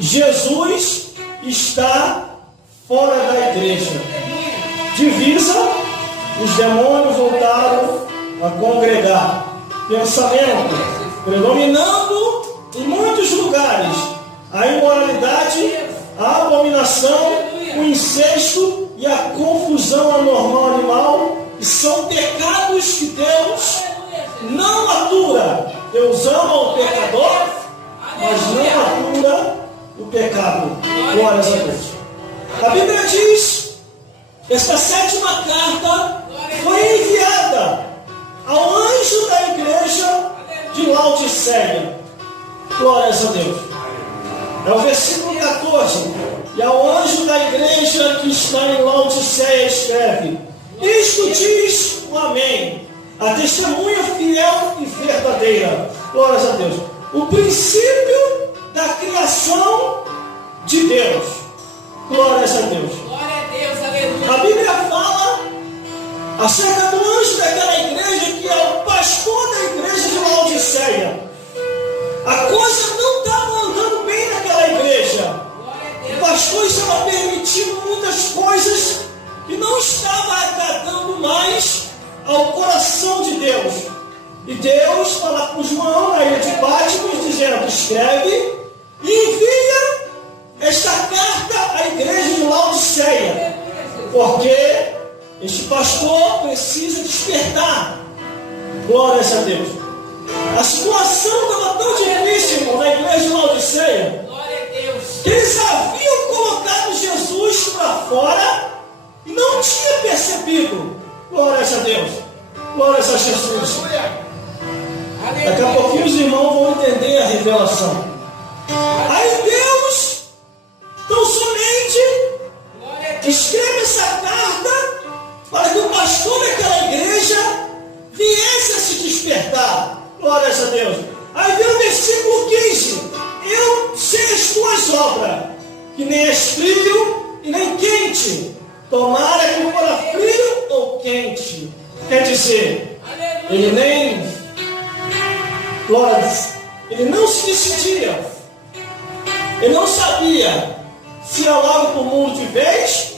Jesus está fora da igreja. Divisa, os demônios voltaram a congregar. Pensamento predominando em muitos lugares. A imoralidade, a abominação, o incesto e a confusão anormal animal, que são pecados que Deus não atura. Deus ama o pecador, mas não atura o pecado. Glórias a Deus. A Bíblia diz: esta sétima carta foi enviada ao anjo da igreja de Laodiceia. Glórias a Deus. É o versículo 14. E ao anjo da igreja que está em Laodiceia escreve: isto diz o Amém, a testemunha fiel e verdadeira. Glórias a Deus. O princípio da criação de Deus. Glórias a Deus. Glória a Deus, aleluia. A Bíblia fala acerca do anjo daquela igreja, que é o pastor da igreja de Laodiceia. A coisa não estava andando bem naquela igreja. O pastor estava permitindo muitas coisas que não estava agradando mais ao coração de Deus. E Deus fala com João na ilha de Patmos, dizendo: escreve e envia esta carta à igreja de Laodiceia, porque este pastor precisa despertar. Glórias a Deus. A situação estava tão difícil, irmão, na igreja de Laodiceia, que eles haviam colocado Jesus para fora e não tinham percebido. Glórias a Deus. Glórias a Jesus. Daqui a pouquinho os irmãos vão entender a revelação. Aí Deus, tão somente, escreve essa carta para que o pastor daquela igreja viesse a se despertar. Glórias a Deus. Aí vem o versículo 15: eu sei as tuas obras, que nem és frio e nem quente. Tomara que fora frio ou quente. Quer dizer, ele nem... Glórias. Ele não se decidia. Ele não sabia se ia logo para o mundo de vez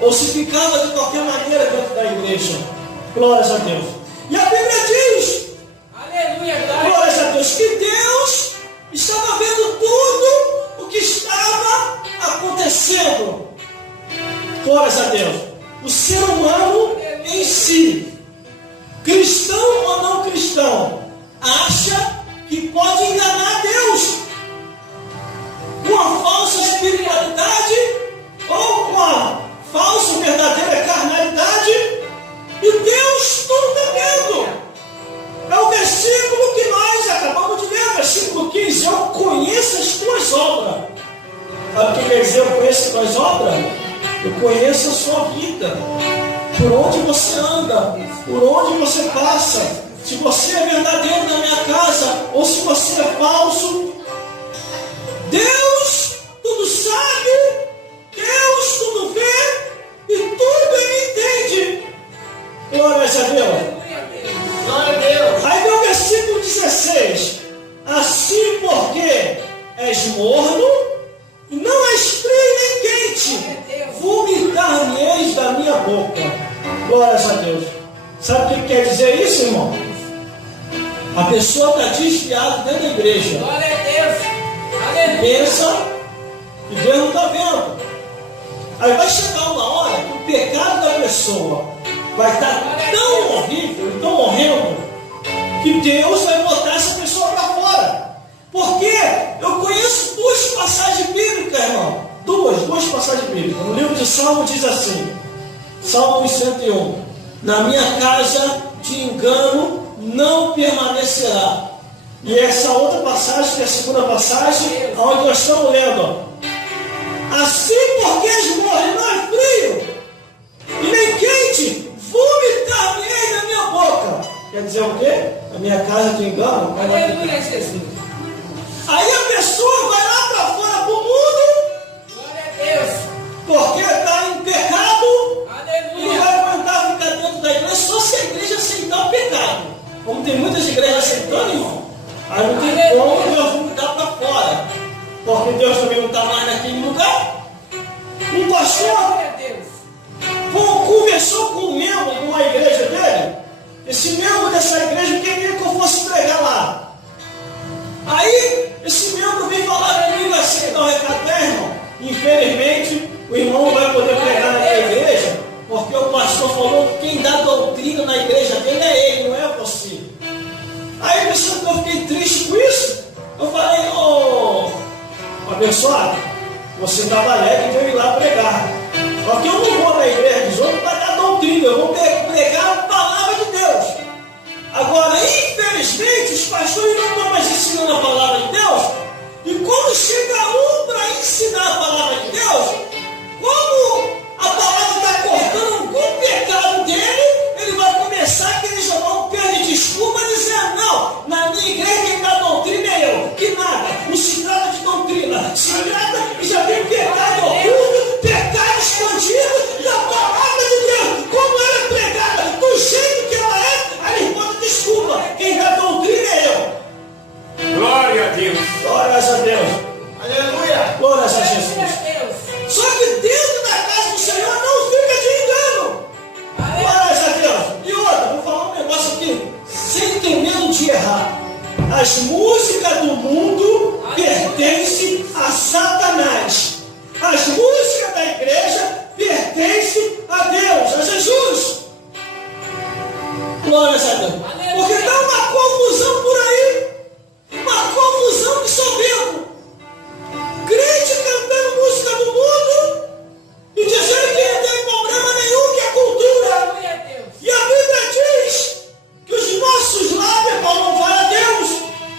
ou se ficava de qualquer maneira dentro da igreja. Glórias a Deus. E a Bíblia diz, aleluia, glórias a Deus, que Deus estava vendo tudo o que estava acontecendo. Glórias a Deus. O ser humano em si, cristão ou não cristão, acha que pode enganar Deus com a falsa espiritualidade ou com a falsa e verdadeira carnalidade, e Deus tudo está vendo. É o versículo que nós acabamos de ler, versículo 15: eu conheço as tuas obras. Sabe o que quer dizer eu conheço as tuas obras? Eu conheço a sua vida, por onde você anda, por onde você passa, se você é verdadeiro na minha casa ou se você é falso. Deus tudo sabe, Deus tudo vê e tudo Ele entende. Glórias a Deus. glória a Deus. Aí vem o versículo 16: assim porque és morno, não és frio nem quente, vomitar-me-eis da minha boca. Glórias a Deus. Sabe o que quer dizer isso, irmão? A pessoa está desviada dentro da igreja. Glória a Deus. Aleluia. Pensa que Deus não está vendo. Aí vai chegar uma hora que o pecado da pessoa vai estar tão horrível, tão horrendo, que Deus vai botar essa pessoa para fora. Porque eu conheço duas passagens bíblicas, irmão. Duas passagens bíblicas. No livro de Salmo diz assim, Salmo 101: na minha casa de engano não permanecerá. E essa outra passagem, que é a segunda passagem, onde nós estamos lendo, ó: assim porque és morno, não é frio e nem quente, vomitar-me-ei na minha boca. Quer dizer o quê? A minha casa de engano. Aleluia, Jesus. Aí a pessoa vai lá para fora para o mundo, Glória a Deus. porque está em pecado, e não Aleluia. vai aguentar ficar dentro da igreja só se a igreja aceitar o pecado. Como tem muitas igrejas aceitando, irmão, aí não tem como eu vomitar para fora, porque Deus também não está mais naquele lugar. Um pastor Glória a Deus. conversou com um membro de uma igreja dele. Esse membro dessa igreja queria que eu fosse pregar lá. Aí, esse membro veio falar comigo assim: não, recado, irmão, infelizmente o irmão não vai poder pregar na minha igreja, porque o pastor falou que quem dá doutrina na igreja dele é ele, não é você. Aí eu fiquei triste com isso. Eu falei: ô abençoado, você estava alegre de eu ir lá pregar, porque eu não vou na igreja dos outros para dar doutrina, eu vou pregar a palavra de Deus. Agora, infelizmente, os pastores não estão mais ensinando a palavra de Deus, e quando chega um para ensinar a palavra de Deus, como a palavra está cortando o pecado dele, ele vai começar a querer jogar um pé de desculpa, dizendo: não, na minha igreja quem dá doutrina é eu. Que nada, não se trata de doutrina, se trata que já tem pecado oculto, pecado escondido, e a palavra de Deus, como ela é pregada, do jeito que ela é, aí bota desculpa, quem dá doutrina é eu. Glória a Deus. Glórias a Deus. Aleluia. Glórias a Glória Jesus. a Deus. Só que dentro da casa do Senhor não fica de engano. Glórias a Deus. E outra, vou falar um negócio aqui, sem ter medo de errar. As músicas do mundo pertencem a Satanás. As músicas da igreja pertencem a Deus, a Jesus. Glórias a Deus. Porque dá uma confusão por aí. Uma confusão que só vendo. Crente cantando música do mundo e dizendo que não tem problema nenhum, que é cultura. Glória a Deus. E a Bíblia diz que os nossos lábios vão louvar a Deus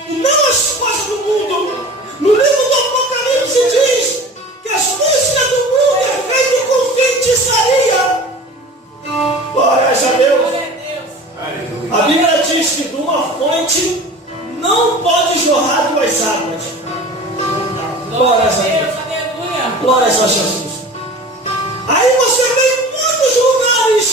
e não as coisas do mundo. No livro do Apocalipse diz que as músicas do mundo é feito com feitiçaria. Glórias a Deus. Glória a Deus. Aleluia. A Bíblia diz que de uma fonte não pode jorrar duas águas. Glória a Glórias a Deus. Deus. Aleluia. Glórias a Jesus. Aí você vê em muitos lugares,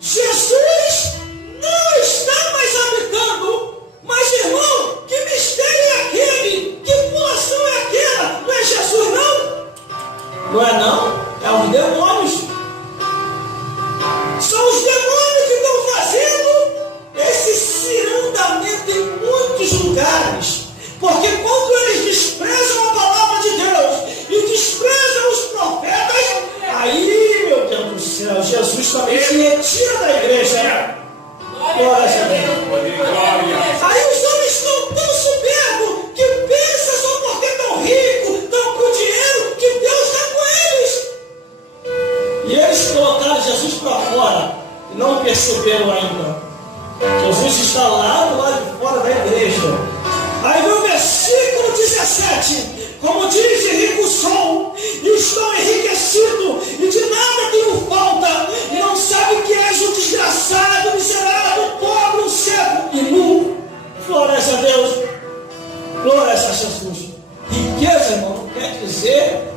Jesus não está mais habitando. Mas, irmão, que mistério é aquele? Que pulação é aquela? Não é Jesus, não? Não é não? É os demônios. São os demônios que estão fazendo esse cirandamento em muitos lugares. Porque quando eles desprezam a palavra de Deus e desprezam os profetas, aí, meu Deus do céu, Jesus também se retira da igreja. Glória a Deus. Glória. Aí os homens estão tão soberbos que pensam só porque estão ricos, estão com dinheiro, que Deus está com eles. E eles colocaram Jesus para fora e não perceberam ainda. Jesus está lá do lado de fora da igreja. Aí vem o versículo 17: como diz Henrique Sol, estou enriquecido e de nada tenho falta, e não sabe que és o desgraçado, miserável, pobre, o cego e nu. Glórias a Deus. Glórias a Jesus. Riqueza, irmão, não quer dizer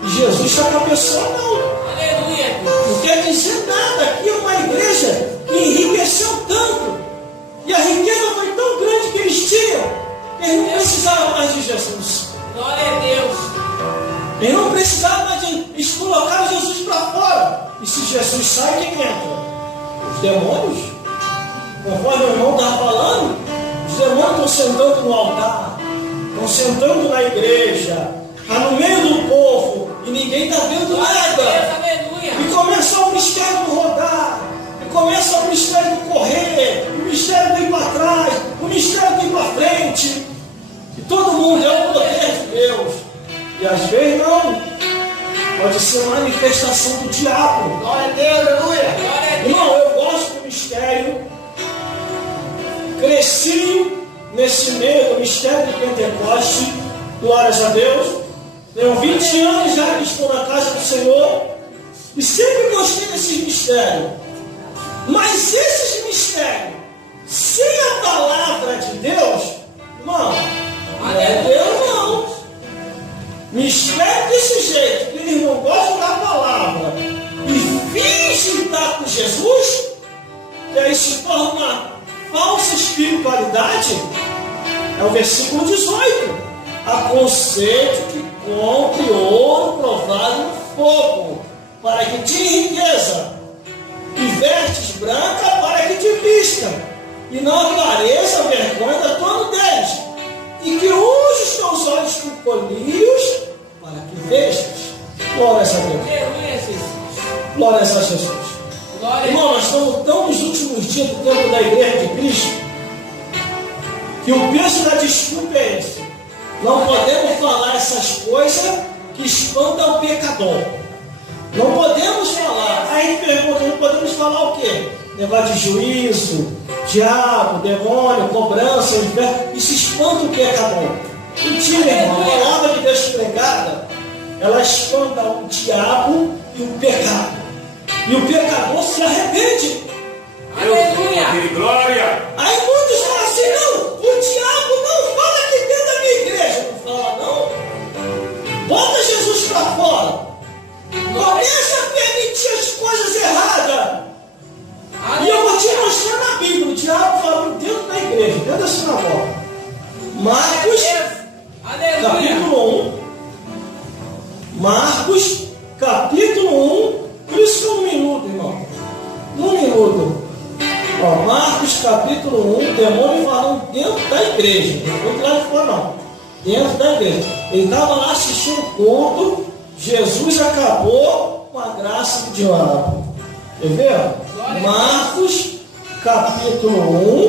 que Jesus está com a pessoa, não. Aleluia. Não quer dizer nada. Aqui é uma igreja que enriqueceu tanto. E a riqueza foi tão grande que eles tinham. Eles não precisavam mais de Jesus. Glória a Deus. Eles não precisavam mais de... Eles colocaram Jesus para fora. E se Jesus sai, quem entra? Os demônios. Conforme o irmão estava falando, os demônios estão sentando no altar, estão sentando na igreja, está no meio do povo, e ninguém está vendo Glória a nada. Deus. Aleluia. E começa o mistério do rodar, e começa o mistério do correr, o mistério do ir para trás, o mistério do ir para frente. E todo mundo é o poder de Deus. E às vezes não. Pode ser manifestação do diabo. Glória a Deus. Aleluia. Glória a Deus. Irmão, eu gosto do mistério. Cresci nesse meio do mistério do Pentecoste. Glórias a Deus. Tenho 20 anos já que estou na casa do Senhor. E sempre gostei desses mistérios. Mas esses mistérios, sem a palavra de Deus, irmão, não é Deus não. Mistério desse jeito, que eles não gostam da palavra e fingem estar com Jesus, que aí se torna uma falsa espiritualidade, é o versículo 18. Aconselho que compre ouro provado no fogo, para que te riqueza, e vestes branca para que te vistam, e não apareça a vergonha da tua nudez, e que unges teus olhos com colírios, para que vestas. Glória a Deus. Aleluia, Jesus. Glória a Jesus. Glória Irmão, nós estamos tão nos últimos dias do tempo da Igreja de Cristo, que o peso da desculpa é esse. Não podemos falar essas coisas que espantam o pecador. Não podemos falar. Aí a gente pergunta, não podemos falar o quê? Negócio de juízo, diabo, demônio, cobrança, inferno. Isso espanta o pecador. Mentira, irmão. A palavra de Deus pregada, ela espanta o diabo e o pecado. E o pecador se arrepende. Aleluia. Glória. Aí muitos falam assim, não, o diabo não fala aqui dentro da minha igreja. Não fala, não. Bota Jesus para fora. Começa a permitir as coisas erradas. E eu vou te mostrar na Bíblia, o diabo falando dentro da igreja, dentro da sinagoga. Marcos, capítulo 1. Marcos, capítulo 1. Por isso que é um minuto, irmão. Um minuto. Ó, Marcos, capítulo 1, demônio falando dentro da igreja. Não foi lá de fora, não. Dentro da igreja. Ele estava lá assistindo o culto. Jesus acabou com a graça do diabo. Quer ver? Marcos, capítulo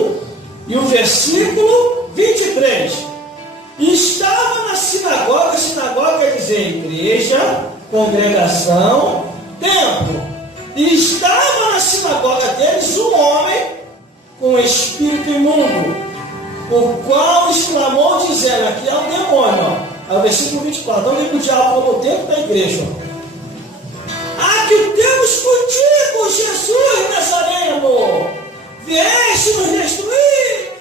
1, e o versículo 23. Estava na sinagoga quer dizer igreja, congregação, templo. E estava na sinagoga deles um homem com espírito imundo, o qual exclamou dizendo, aqui é o demônio, ó. É o versículo 24, onde o diabo falou dentro da igreja. Ah, que temos contigo, Jesus Nazareno, vieste nos destruir,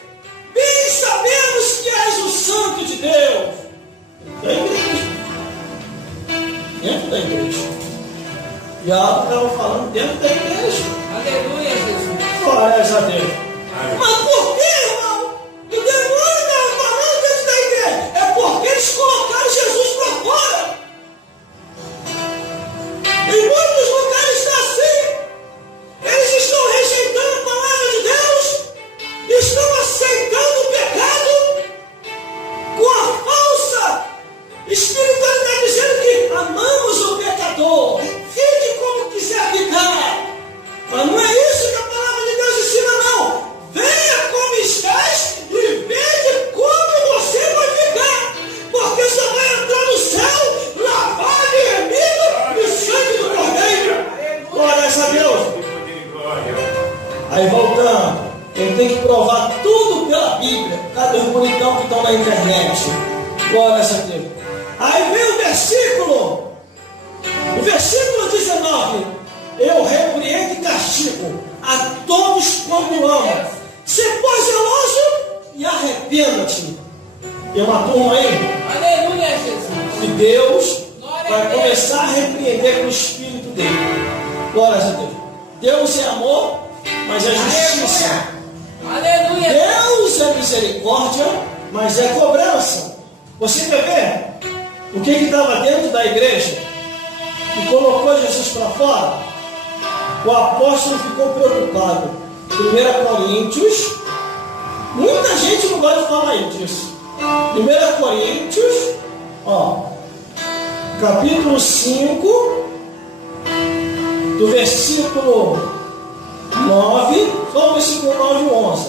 bem sabemos que és o Santo de Deus. Da igreja. Dentro da igreja. O diabo estava falando dentro da igreja. Aleluia, Jesus. Glória a Deus. Mas por que, irmão? O demônio estava falando dentro da igreja. É porque eles colocaram Jesus para fora. Em muitos lugares está assim. Eles estão rejeitando a palavra de Deus, estão aceitando o pecado com a falsa espiritualidade, dizendo que amamos o pecador. Fique como quiser ficar. Mas não é isso que a palavra de Deus ensina, não. Venha como estás e veja como você vai ficar. Porque você vai entrar no céu, lavado e remido no sangue do Cordeiro. Glória a Deus. Aí voltando, ele tem que provar tudo pela Bíblia. Cadê os bonitão que estão na internet? Glória a Deus. Aí vem o versículo 19. Eu repreendo e castigo a todos quando amo. Se for zeloso e arrependa-te. Tem uma turma aí Aleluia, Jesus. que Deus vai começar a repreender com o Espírito dele. Glória a Deus. Deus é amor, mas é justiça. Aleluia. Deus é misericórdia, mas é cobrança. Você quer ver o que estava dentro da igreja e colocou Jesus para fora? O apóstolo ficou preocupado. 1 Coríntios, muita gente não gosta de falar disso. 1 Coríntios, ó, capítulo 5, do versículo 9, só o versículo 9 e 11.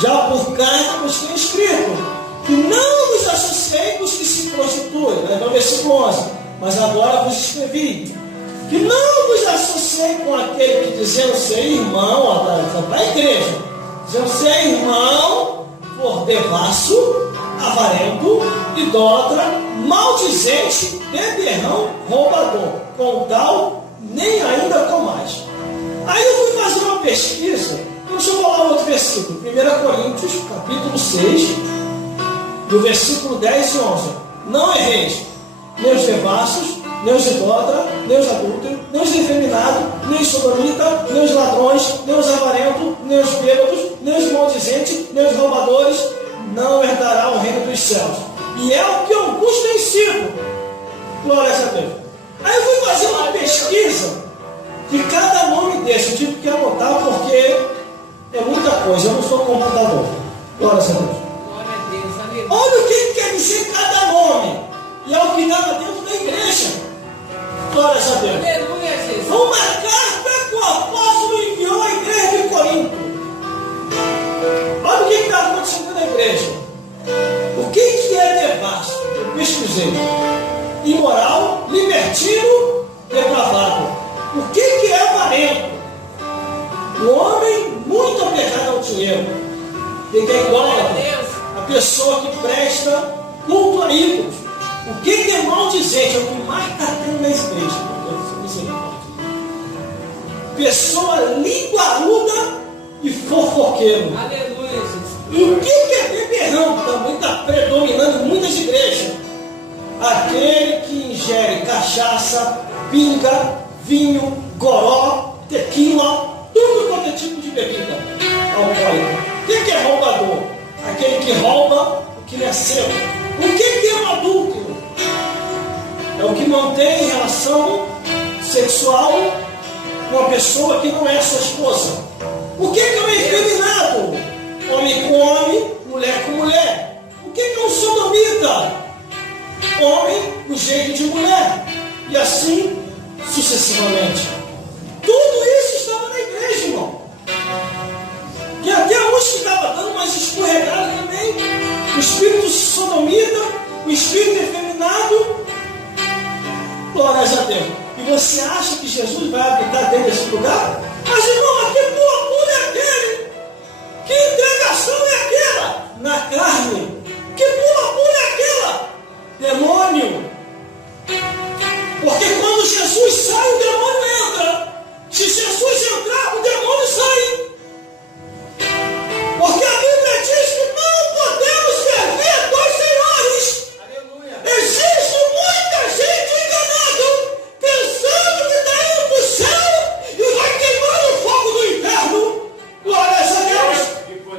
Já por carta nos tem escrito que não nos associei com os que se prostituem. Aí vai o versículo 11. Mas agora vos escrevi que não nos associei com aquele que dizendo ser irmão, ó, da igreja, dizendo ser irmão, for devasso, avarento, idólatra, maldizente, beberrão, roubador, com tal, nem ainda com mais. Aí eu fui fazer uma pesquisa, deixa eu falar outro versículo, 1 Coríntios, capítulo 6, do versículo 10 e 11. Não erreis, nem os devassos, nem os idólatras, nem os adúlteros, nem os efeminados, nem os sodomitas, nem os ladrões, nem os avarentos, nem os bêbados, nem os maldizentes, nem os roubadores, não herdará o reino dos céus. E é o que alguns têm sido. Glória a Deus. Aí eu fui fazer uma pesquisa de cada nome desse. Eu tive que anotar porque é muita coisa. Eu não sou computador. Glória a Deus. Glória a Deus, aleluia. Olha o que quer dizer cada nome. E é o que estava dentro da igreja. Glória a Deus. Aleluia, Jesus. Uma carta que o apóstolo enviou à igreja de Corinto. Olha o que está acontecendo na igreja. O que é devasso? Eu pesquisei. Imoral, libertino, depravado. O que é avarento? O homem muito apegado ao dinheiro. E que é igual a pessoa que presta culto a ídolos. O que é maldizente? É o que mais está tendo na igreja. Pessoa linguaruda e fofoqueiro. Aleluia, Jesus. E o que é beberrão? Também está predominando em muitas igrejas. Aquele que ingere cachaça, pinga, vinho, goró, tequila, tudo quanto é tipo de bebida alcoólica. O que é roubador? Aquele que rouba o que não é seu. O que é um adúltero? É o que mantém relação sexual com a pessoa que não é sua esposa. O que é um efeminado? Homem com homem, mulher com mulher. O que é um sodomita? Homem com jeito de mulher. E assim sucessivamente. Tudo isso estava na igreja, irmão. E até uns que estavam dando umas escorregadas também. O espírito sodomita, o espírito efeminado. Glória a Deus. E você acha que Jesus vai habitar dentro desse lugar? Mas, irmão, que pula é aquele? Que entregação é aquela? Na carne. Que pula é aquela? Demônio. Porque quando Jesus sai, o demônio entra. Se Jesus entrar, o demônio sai. Porque a Bíblia diz que não podemos servir a dois senhores. Aleluia. Existe muita gente enganada, pensando que está indo para o céu e vai queimar o fogo do inferno. Glória a Deus.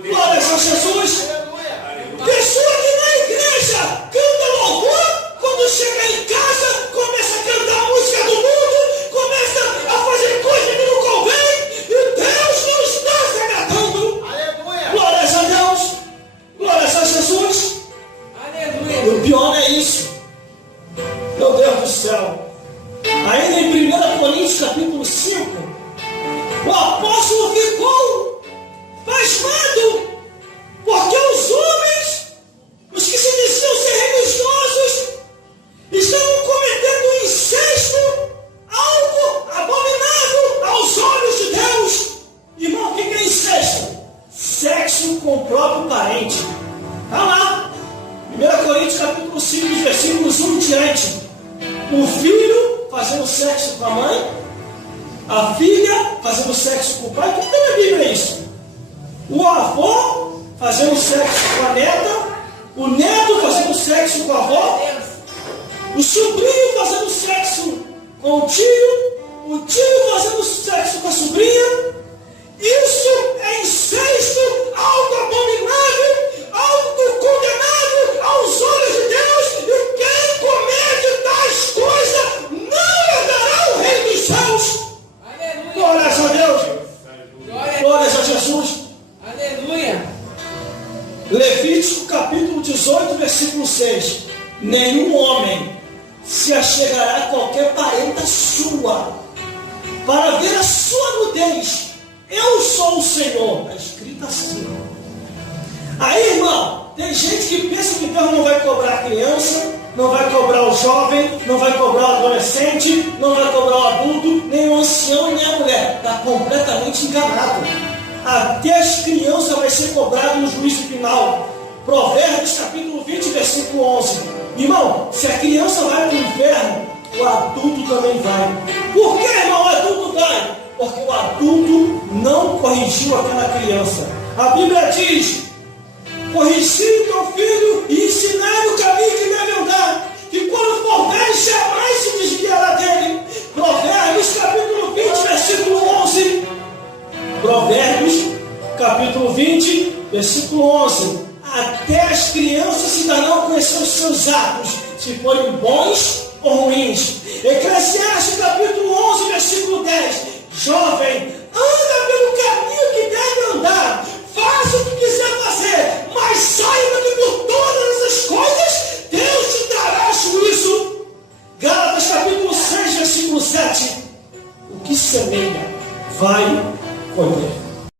Glória a Jesus. Aleluia. Pessoa que na igreja canta louvor, quando chega em casa, começa a cantar a música do mundo, começa a fazer coisa que não convém, e Deus não está se agradando. Aleluia. Glória a Deus. Glória a Jesus. Aleluia. E o pior é isso. Meu Deus do céu. Ainda em 1 Coríntios capítulo 5, o apóstolo ficou pasmado, porque os homens, os que se diziam ser religiosos, estavam cometendo incesto, algo abominável aos olhos de Deus. Irmão, o que é incesto? Sexo com o próprio parente. Está lá. 1 Coríntios capítulo 5, versículos 1 em diante. O filho fazendo sexo com a mãe, a filha fazendo sexo com o pai. O que tem na Bíblia isso? O avô fazendo sexo com a neta, o neto fazendo sexo com a avó, o sobrinho fazendo sexo com o tio fazendo sexo com a sobrinha. Isso é incesto, algo abominável, algo condenável aos olhos de Deus. E quem comete tais coisas não herdará o reino dos céus. Aleluia. Glórias a Deus. Glória. Glórias a Jesus. Aleluia. Levítico capítulo 18, versículo 6. Nenhum homem se achegará a qualquer parenta sua para ver a sua nudez. Eu sou o Senhor. Está escrito assim. Aí, irmão, tem gente que pensa que Deus não vai cobrar a criança, não vai cobrar o jovem, não vai cobrar o adolescente, não vai cobrar o adulto, nem o ancião, nem a mulher. Está completamente enganado. Até as crianças vai ser cobrado no juízo final. Provérbios capítulo 20, versículo 11. Irmão, se a criança vai para o inferno, o adulto também vai. Por que, irmão, o adulto vai? Porque o adulto não corrigiu aquela criança. A Bíblia diz: corrigi teu filho e ensinai o caminho que deve andar, que quando for velho jamais se desviará dele. Provérbios capítulo 20, versículo 11. Provérbios capítulo 20, versículo 11. Até as seus atos, se forem bons ou ruins. Eclesiastes capítulo 11, versículo 10. Jovem, anda pelo caminho que deve andar, faça o que quiser fazer, mas saiba que por todas as coisas Deus te dará juízo. Gálatas capítulo 6, versículo 7. O que semeia vai colher.